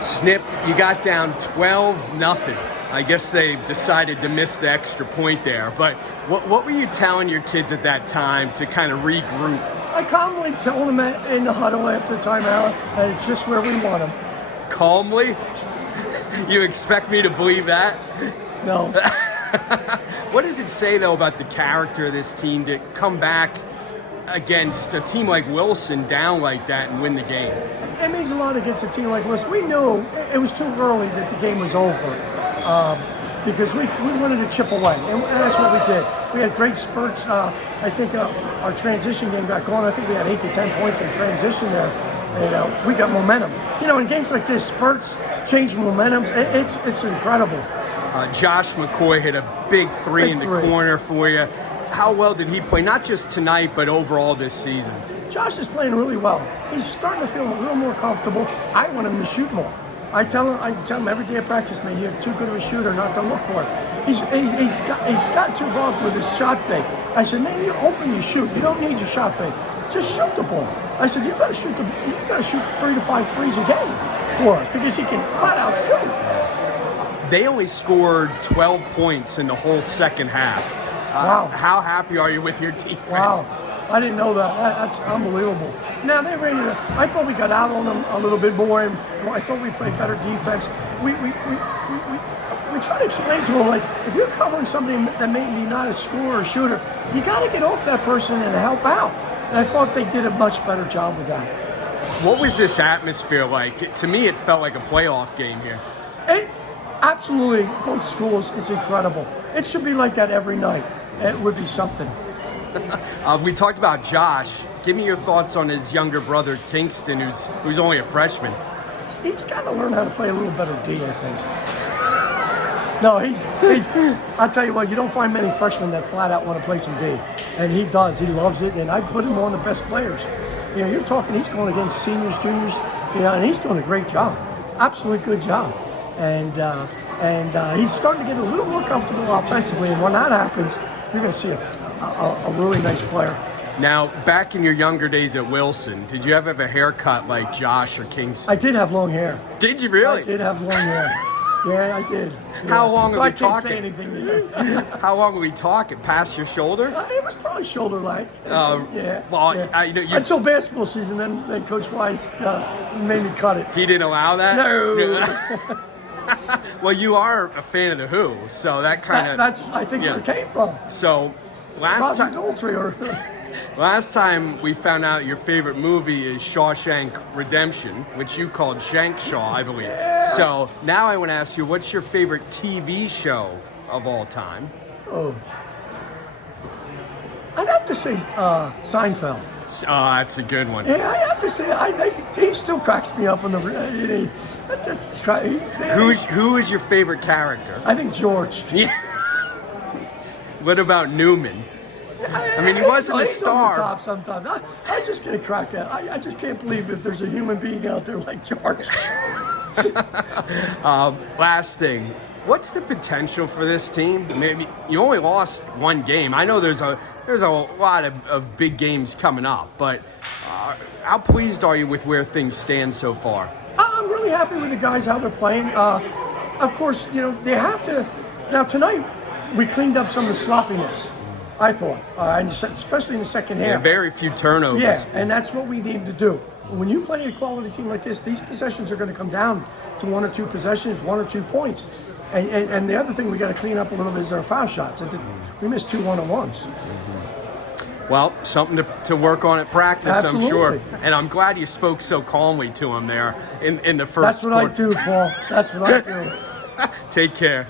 Snip, you got down 12-0. I guess they decided to miss the extra point there. But what were you telling your kids at that time to kind of regroup? I calmly told them in the huddle after timeout that it's just where we want them. Calmly? You expect me to believe that? No. What does it say, though, about the character of this team to come back against a team like Wilson down like that and win the game? It means a lot against a team like Wilson. We knew it was too early that the game was over because we wanted to chip away, and that's what we did. We had great spurts. I think our transition game got going. I think we had 8 to 10 points in transition there, and we got momentum. You know, in games like this, spurts change momentum. It's incredible. Josh McCoy hit a big three in the corner for you. How well did he play, not just tonight, but overall this season? Josh is playing really well. He's starting to feel a little more comfortable. I want him to shoot more. I tell him every day at practice, man, you're too good of a shooter not to look for it. He's got too involved with his shot fake. I said, man, you're open, you shoot. You don't need your shot fake. Just shoot the ball. I said, you got to shoot 3 to 5 threes a game for us because he can flat out shoot. They only scored 12 points in the whole second half. Wow. How happy are you with your defense? Wow. I didn't know that. That's unbelievable. Now, they ran it. I thought we got out on them a little bit more, and I thought we played better defense. We try to explain to them, like, if you're covering somebody that may be not a scorer or shooter, you got to get off that person and help out. And I thought they did a much better job with that. What was this atmosphere like? To me, it felt like a playoff game here. Absolutely, both schools, it's incredible. It should be like that every night. It would be something. We talked about Josh. Give me your thoughts on his younger brother, Kingston, who's only a freshman. He's got to learn how to play a little better D, I think. No, he's I'll tell you what, you don't find many freshmen that flat out want to play some D. And he does. He loves it, and I put him on the best players. You know, you're talking, he's going against seniors, juniors, and he's doing a great job. Absolutely good job. And he's starting to get a little more comfortable offensively, and when that happens, you're going to see a really nice player. Now, back in your younger days at Wilson, did you ever have a haircut like Josh or Kingston? I did have long hair. Did you really? I did have long hair. Yeah, I did. Yeah. How long are we talking? I can't say anything to you. How long are we talking? Past your shoulder? It was probably shoulder-like. Yeah. Well, yeah. Until basketball season, then Coach Wise made me cut it. He didn't allow that? No. Well, you are a fan of the Who, so that kind of... That's, I think, where it came from. So, last time we found out your favorite movie is Shawshank Redemption, which you called Shankshaw, I believe. Yeah. So, now I want to ask you, what's your favorite TV show of all time? Oh. I'd have to say Seinfeld. That's a good one. Yeah, I have to say, he still cracks me up on the... Who is your favorite character? I think George. Yeah. What about Newman? I mean, he wasn't a star. Over the top sometimes. I just can't crack that. I just can't believe that there's a human being out there like George. Last thing. What's the potential for this team? Maybe you only lost one game. I know there's a lot of big games coming up, but how pleased are you with where things stand so far? I'm really happy with the guys, how they're playing. Of course, you know, they have to. Now, tonight, we cleaned up some of the sloppiness, I thought, especially in the second half. Yeah, very few turnovers. Yeah, and that's what we need to do. When you play a quality team like this, these possessions are going to come down to 1 or 2 possessions, 1 or 2 points. And the other thing we got to clean up a little bit is our foul shots. We missed 2 one-on-ones. Well, something to work on at practice, Absolutely. I'm sure. And I'm glad you spoke so calmly to him there in the first quarter. That's what I do, Paul. That's what I do. Take care.